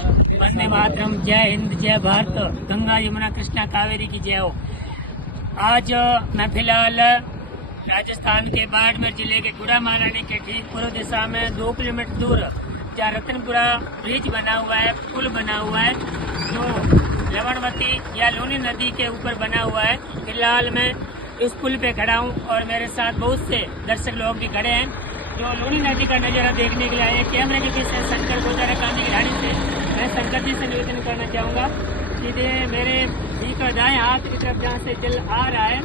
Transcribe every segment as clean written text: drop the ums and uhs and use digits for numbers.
वंदे मातरम। जय हिंद, जय भारत। गंगा यमुना कृष्णा कावेरी की जय हो। आज मैं फिलहाल राजस्थान के बाड़मेर जिले के गुड़ा महारानी के ठीक पूर्व दिशा में 2 किलोमीटर दूर जहाँ रतनपुरा ब्रिज बना हुआ है, पुल बना हुआ है, जो लवणवती या लूनी नदी के ऊपर बना हुआ है। फिलहाल मैं इस पुल पे खड़ा हूँ और मेरे साथ बहुत से दर्शक लोग भी खड़े हैं जो लूनी नदी का नजारा देखने के लिए आए। कैमरे के पीछे शंकर गोदारा कांदी की गाड़ी से मैं शंकर जी से निवेदन करना चाहूँगा कि मेरे ठीक दाएं हाथ की तरफ जहाँ से जल आ रहा है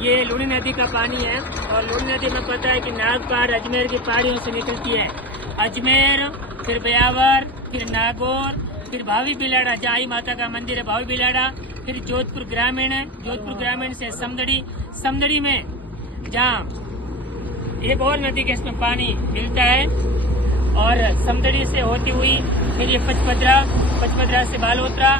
ये लूनी नदी का पानी है। और लूनी नदी में पता है कि नागपार अजमेर की पहाड़ियों से निकलती है। अजमेर, फिर ब्यावर, फिर नागौर, फिर भावी बिलाड़ा जहाँ आई माता का मंदिर है भावी बिलाड़ा, फिर जोधपुर ग्रामीण है। जोधपुर ग्रामीण से समदड़ी, समदड़ी में जहाँ एक और नदी के इसमें पानी मिलता है और समदड़ी से होती हुई फिर ये पचपदरा से बालोतरा,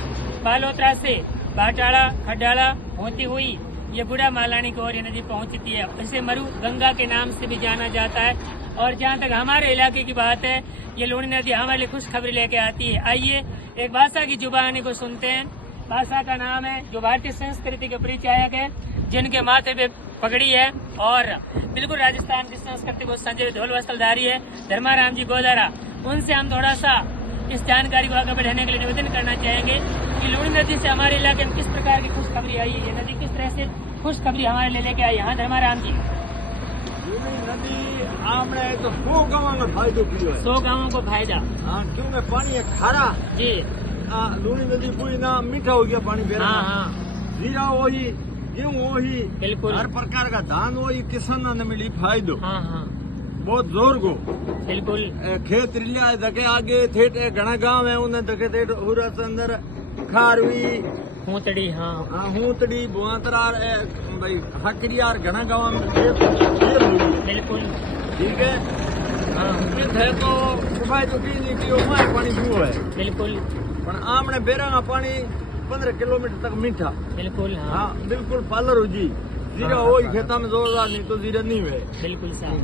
बालोतरा से भाटाड़ा, खड्डाला होती हुई ये गुड़ा महारानी की ओर ये नदी पहुंचती है। इसे मरु गंगा के नाम से भी जाना जाता है। और जहाँ तक हमारे इलाके की बात है, ये लूनी नदी हमारे लिए खुशखबरी लेके आती है। आइए एक भाषा की जुबानी को सुनते हैं। भाषा का नाम है जो भारतीय संस्कृति के परिचायक है, जिनके माथे पे पगड़ी है और बिल्कुल राजस्थान की संस्कृति को संजय ढोल वस्त्रधारी है, धर्माराम जी गोदारा। उनसे हम थोड़ा सा इस जानकारी को आगे बढ़ाने के लिए निवेदन करना चाहेंगे कि लूनी नदी से हमारे इलाके में किस प्रकार की खुशखबरी आई है, ये नदी किस तरह से खुशखबरी हमारे लिए लेके आई। यहाँ धर्माराम जी, नदी आमने तो 100 गाँव में फायदो किया है। 100 गाँवों को फायदा। हाँ, क्योंकि पानी है खारा जी। लूनी नदी पूरी ना मीठा हो गया पानी। हाँ, जीरा वही, गेहूँ वही, बिल्कुल हर प्रकार का धान वही, किसान ने मिली फायदो। हाँ, बहुत जोर को बिल्कुल। खेत रिलिया धके आगे थे घना गाँव है उन्हें धके थे हुरस अंदर खारवी हूतड़ी। हाँ, हूतड़ी बुआतरा भाई हकरियार घना गाँव में बिल्कुल ठीक है। है तो सुबह जो की नहीं की वहाँ पानी पियो है बिल्कुल। पर आमने बेरा का पानी 15 किलोमीटर तक मीठा। बिल्कुल। हाँ बिल्कुल पालर हो जी। जीरा हो खेता में जोरदार, नहीं तो जीरा नहीं हुए। बिल्कुल साहब।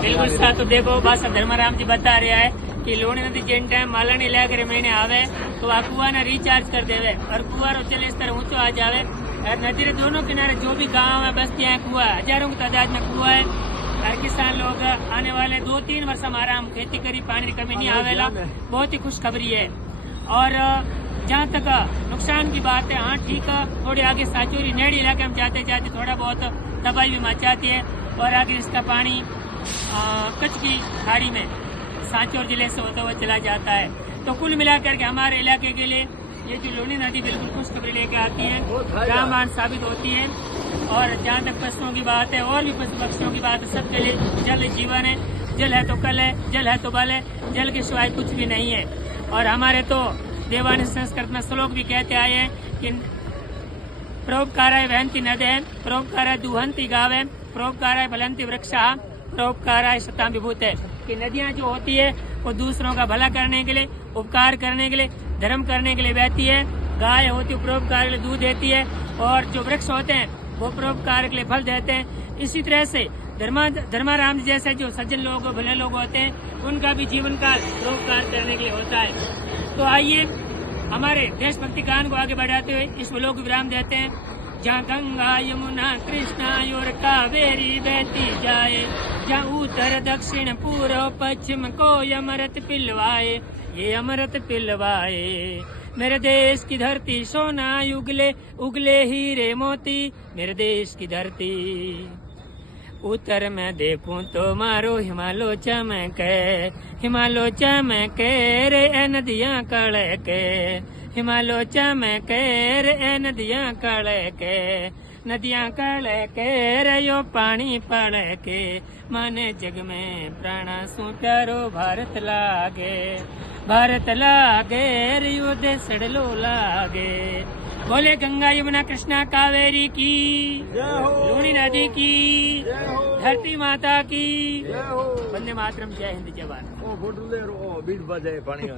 बिल्कुल साहब। तो देखो बात धर्माराम जी बता रहा है कि लूनी नदी जिन टाइम मालानी इलाके महीने आवे तो आ कुआ ने रिचार्ज कर देवे और कुआ रो चले स्तर ऊंचो आ जावे। नदी के दोनों किनारे जो भी गाँव है बस्तियां कुआ, हजारों की तादाद में कुआ है। हर किसान लोग आने वाले 2-3 वर्ष में आराम खेती करी, पानी की कमी नहीं आवेला। बहुत ही खुशखबरी है। और जहाँ तक नुकसान की बात है, हाँ ठीक है, थोड़ी आगे साचोरी नेड़ी इलाके में जाते जाते थोड़ा बहुत तबाही भी मचाती है और आगे इसका पानी कच्छ की खाड़ी में सांचौर जिले से होता हुआ चला जाता है। तो कुल मिलाकर के हमारे इलाके के लिए ये जो लूनी नदी बिल्कुल खुशखबरी लेके आती है, रामबाण साबित होती है। और जहाँ तक पशुओं की बात है और भी पशु पक्षियों की बात है, सबके लिए जल जीवन है। जल है तो कल है, जल है तो बल है, जल के सिवाय कुछ भी नहीं है। और हमारे तो देवानी संस्कृत में श्लोक भी कहते आए हैं कि परोपकाराय वहन्ति नद्यः, परोपकाराय दुहन्ति गावः, परोपकाराय फलन्ति वृक्षाः, परोपकाराय शतां विभूतयः। कि नदियाँ जो होती है वो दूसरों का भला करने के लिए, उपकार करने के लिए, धर्म करने के लिए बहती है। गाय होती है परोपकार के लिए दूध देती है और जो वृक्ष होते हैं वो परोपकार के लिए फल देते हैं। इसी तरह से धर्माराम जी जैसे जो सज्जन लोग, भले लोग होते हैं, उनका भी जीवन काल परोपकार करने के लिए होता है। तो आइए हमारे देशभक्ति गान को आगे बढ़ाते हुए इस व्लॉग को विराम देते हैं। जहाँ गंगा यमुना कृष्णा और कावेरी बहती जाए, जहाँ उत्तर दक्षिण पूर्व पश्चिम को अमृत पिलवाए, ये अमृत पिलवाए। मेरे देश की धरती सोना उगले उगले हीरे मोती, मेरे देश की धरती। उत्तर में देखूं तो मारो हिमालय चमके, हिमालय चमके रे ए नदियाँ कड़के, हिमालय चमके रे ए नदियाँ कड़के, नदियाँ कड़के रे यो पानी पड़के। माने जग में प्राणा सु प्यारो भारत लागे, भारत लागे रे यो देसड़लो लागे। बोले गंगा यमुना कृष्णा कावेरी की, लूनी नदी की, धरती माता की। वंदे मातरम। जय हिंद, जय भारत। ओ फोटो ले रो बीट बजाए पानी